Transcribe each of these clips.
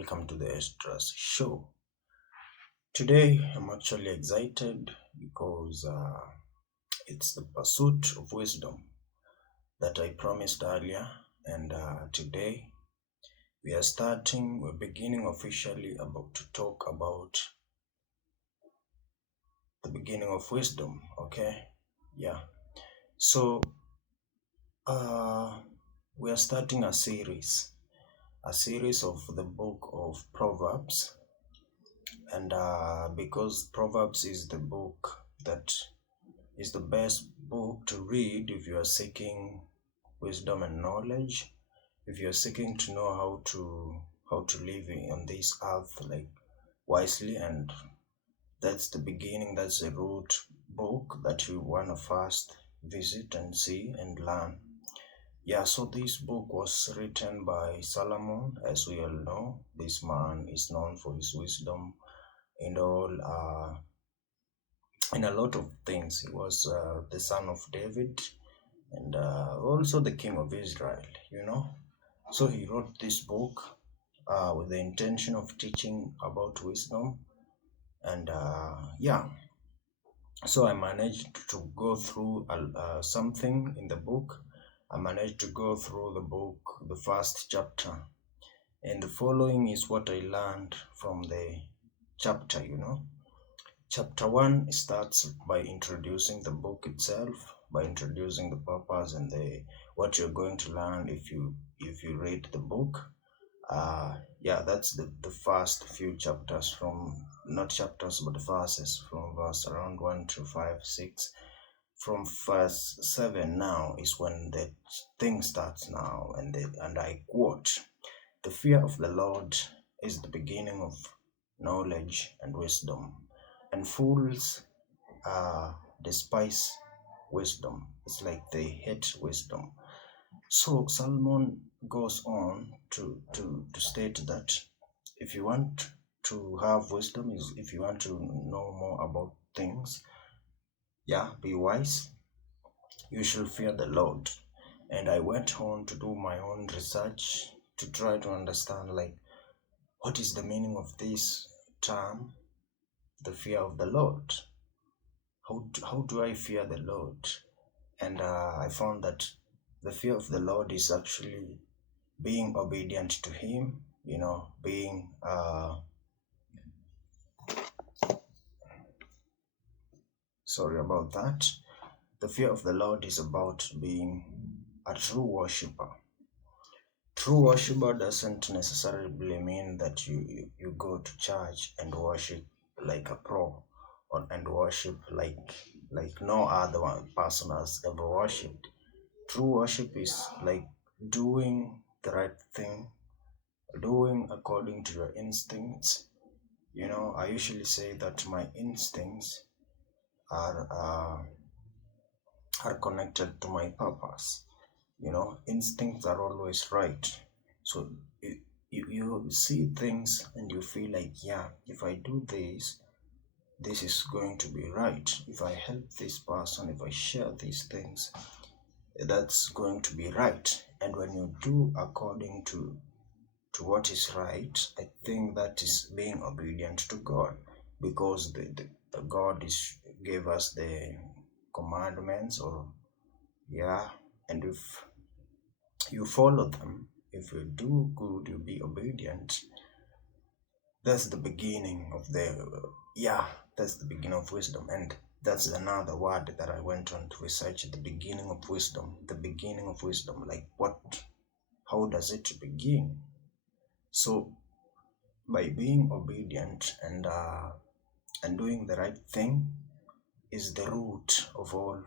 welcome to the Extras show. Today I'm actually excited because it's the pursuit of wisdom that I promised earlier, and today we're beginning officially about to talk about the beginning of wisdom. Okay, yeah. So uh, we are starting a series of the book of Proverbs. And because Proverbs is the book that is the best book to read if you are seeking wisdom and knowledge, if you are seeking to know how to live on this earth like wisely, and that's the beginning, that's the root book that you want to first visit and see and learn. Yeah, so this book was written by Solomon. As we all know, this man is known for his wisdom and all in a lot of things. He was the son of David and also the king of Israel. So he wrote this book with the intention of teaching about wisdom. And yeah, so I managed to go through something in the book. I managed to go through the book, the first chapter. And the following is what I learned from the chapter. Chapter 1 starts by introducing the book itself, by introducing the purpose and the what you're going to learn if you read the book. Yeah, that's the first few chapters, from not chapters but verses, from verse around 1 to 5, 6. From verse 7 now is when the thing starts now, and I quote, "The fear of the Lord is the beginning of knowledge and wisdom, and fools despise wisdom." It's like they hate wisdom. So Solomon goes on to state that if you want to have wisdom, is if you want to know more about things, be wise, you should fear the Lord. And I went on to do my own research to try to understand, like, what is the meaning of this term, the fear of the Lord. How do I fear the Lord? And I found that the fear of the Lord is actually being obedient to Him, being sorry about that. The fear of the Lord is about being a true worshiper. True worshiper doesn't necessarily mean that you go to church and worship like a pro, and worship like no other one person has ever worshipped. True worship is like doing the right thing, doing according to your instincts. I usually say that my instincts are connected to my purpose. Instincts are always right. So you see things and you feel like, yeah, if I do this is going to be right. If I help this person, if I share these things, that's going to be right. And when you do according to what is right, I think that is being obedient to God, because the God gave us the commandments, or and if you follow them, if you do good, you be obedient. That's the beginning of that's the beginning of wisdom. And that's another word that I went on to research, the beginning of wisdom. The beginning of wisdom, like how does it begin? So by being obedient and doing the right thing is the root of all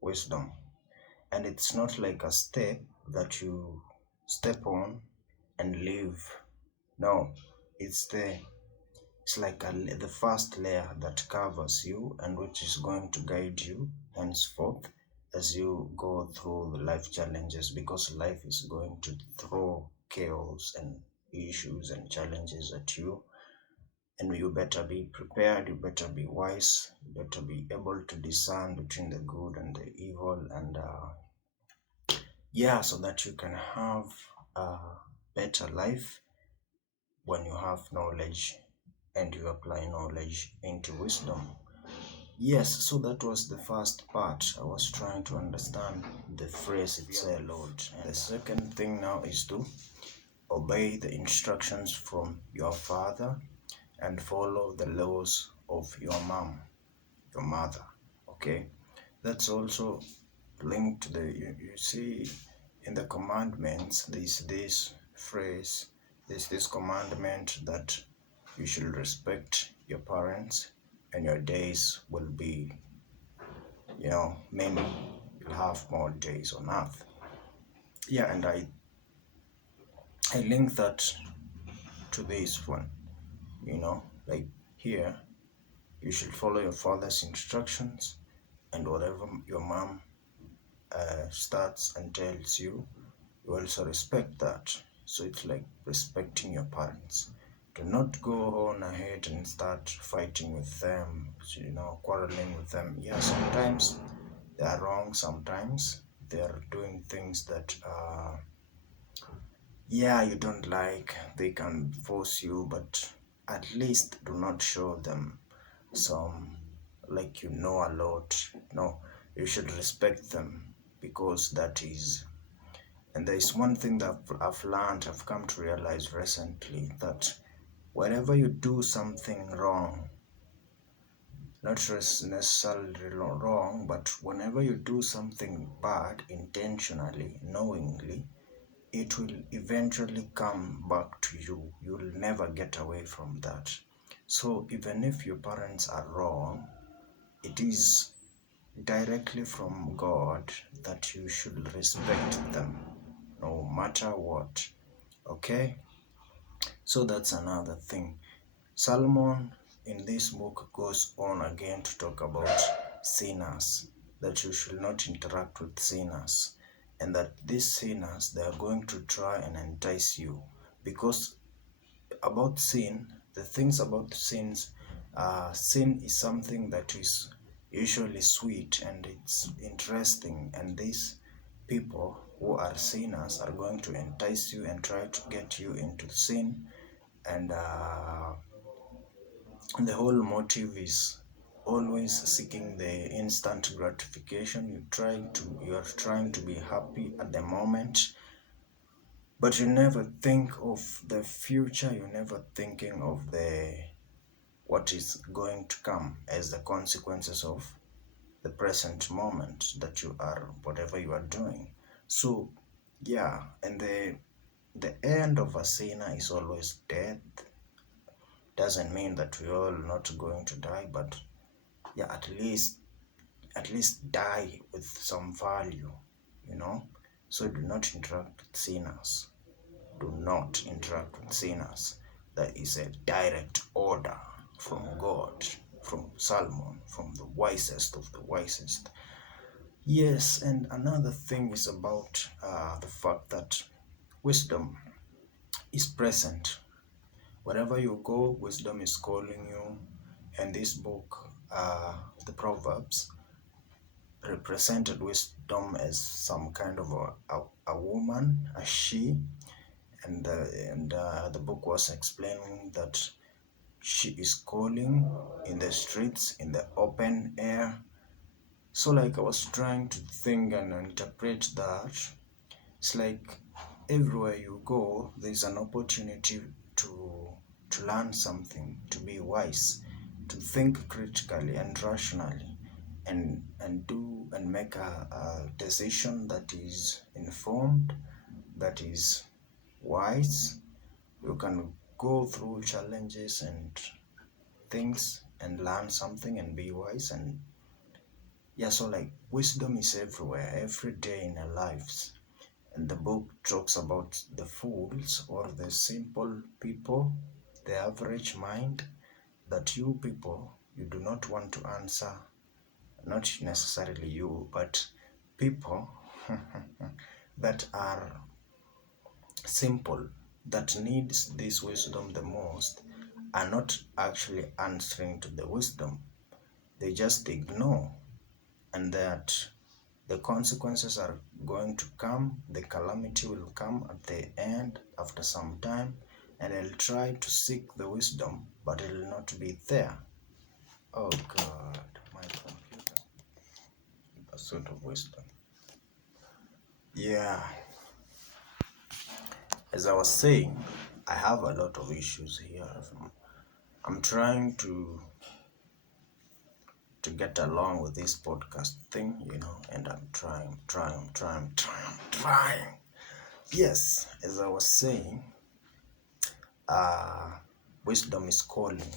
wisdom. And it's not like a step that you step on and leave. No, it's like the first layer that covers you, and which is going to guide you henceforth as you go through the life challenges, because life is going to throw chaos and issues and challenges at you. And you better be prepared, you better be wise, you better be able to discern between the good and the evil, and so that you can have a better life, when you have knowledge and you apply knowledge into wisdom. Yes, so that was the first part. I was trying to understand the phrase itself, Lord. And the second thing now is to obey the instructions from your father and follow the laws of your mom, your mother. Okay, that's also linked to you see, in the commandments, there's this phrase, there's this commandment that you should respect your parents and your days will be, many. You'll have more days on earth. Yeah, and I link that to this one, like here, you should follow your father's instructions, and whatever your mom starts and tells you, you also respect that. So it's like respecting your parents. Do not go on ahead and start fighting with them, quarreling with them. Yeah, sometimes they are wrong, sometimes they are doing things that, yeah, you don't like. They can force you, but at least do not show them some, like, a lot. No, you should respect them, because that is. And there is one thing that I've learned, I've come to realize recently, that whenever you do something wrong, not necessarily wrong, but whenever you do something bad intentionally, knowingly, it will eventually come back to you. You'll never get away from that. So even if your parents are wrong, it is directly from God that you should respect them no matter what. Okay? So that's another thing. Solomon in this book goes on again to talk about sinners, that you should not interact with sinners, and that these sinners, they are going to try and entice you. Because about sin, the things about sin is something that is usually sweet and it's interesting, and these people who are sinners are going to entice you and try to get you into sin, and the whole motive is always seeking the instant gratification. You are trying to be happy at the moment, but you never think of the future. You're never thinking of the what is going to come as the consequences of the present moment that you are, whatever you are doing. So yeah, and the end of a sinner is always death. Doesn't mean that we're all not going to die, but yeah, at least die with some value, you know. So do not interact with sinners. Do not interact with sinners. That is a direct order from God, from Solomon, from the wisest of the wisest. Yes, and another thing is about the fact that wisdom is present. Wherever you go, wisdom is calling you. And this book, the Proverbs, represented wisdom as some kind of a woman, a she, and the book was explaining that she is calling in the streets, in the open air. So, like, I was trying to think and interpret that. It's like everywhere you go, there's an opportunity to learn something, to be wise, to think critically and rationally, and do and make a decision that is informed, that is wise. You can go through challenges and things and learn something and be wise. And yeah, so like wisdom is everywhere, every day in our lives. And the book talks about the fools or the simple people, the average mind, that you people, you do not want to answer, not necessarily you, but people that are simple, that needs this wisdom the most, are not actually answering to the wisdom. They just ignore, and that the consequences are going to come, the calamity will come at the end after some time. and I'll try to seek the wisdom, but it'll not be there. Oh God, my computer. Pursuit of wisdom. Yeah, as I was saying, I have a lot of issues here. I'm trying to get along with this podcast thing, and I'm trying. Yes, as I was saying, uh, wisdom is calling.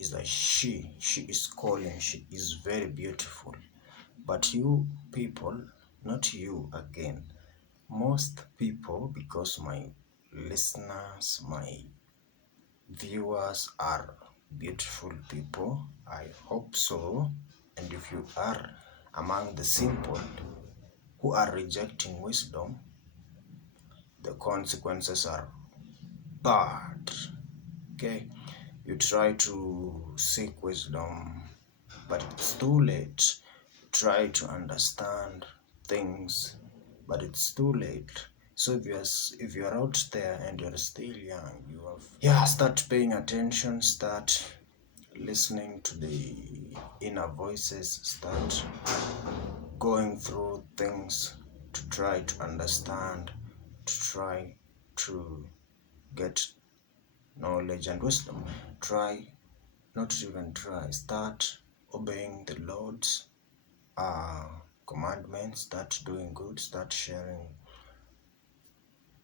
Is a she. She is calling. She is very beautiful. But you people, not you again. Most people, because my listeners, my viewers are beautiful people. I hope so. And if you are among the simple who are rejecting wisdom, the consequences are bad. Okay? You try to seek wisdom, but it's too late. Try to understand things, but it's too late. So if you're out there and you're still young, start paying attention, start listening to the inner voices, start going through things to try to understand, to try to get knowledge and wisdom. Start obeying the Lord's commandments, start doing good, start sharing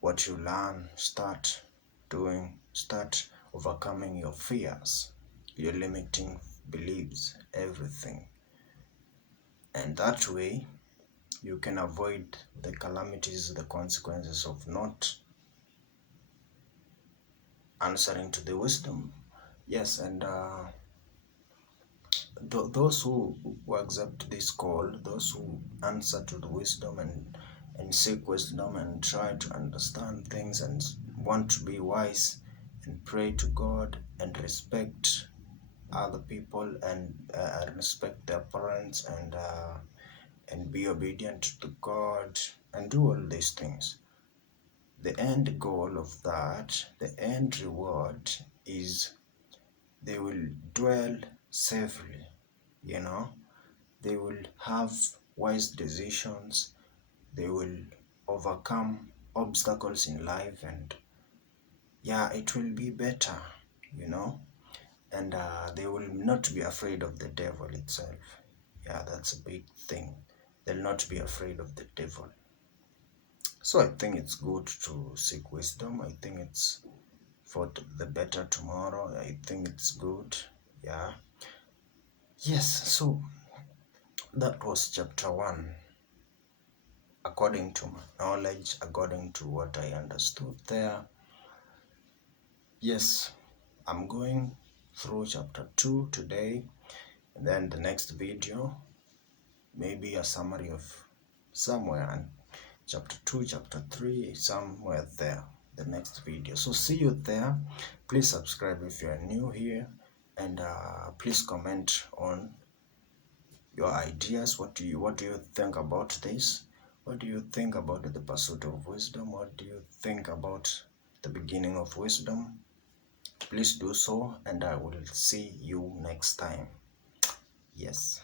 what you learn, start overcoming your fears, your limiting beliefs, everything. And that way, you can avoid the calamities, the consequences of not answering to the wisdom. Yes, and those who accept this call, those who answer to the wisdom and seek wisdom and try to understand things and want to be wise and pray to God and respect other people and respect their parents and be obedient to God and do all these things. The end goal of that, the end reward is they will dwell safely, they will have wise decisions, they will overcome obstacles in life, and it will be better, and they will not be afraid of the devil itself. That's a big thing. They'll not be afraid of the devil. So I think it's good to seek wisdom. I think it's for the better tomorrow. I think it's good. Yeah. Yes, so that was chapter 1. According to my knowledge, according to what I understood there. Yes, I'm going through chapter 2 today, and then the next video, maybe a summary of somewhere, and chapter 2, chapter 3, somewhere there, the next video. So see you there. Please subscribe if you are new here, and please comment on your ideas. What do you think about this? What do you think about the pursuit of wisdom? What do you think about the beginning of wisdom? Please do so, and I will see you next time. Yes.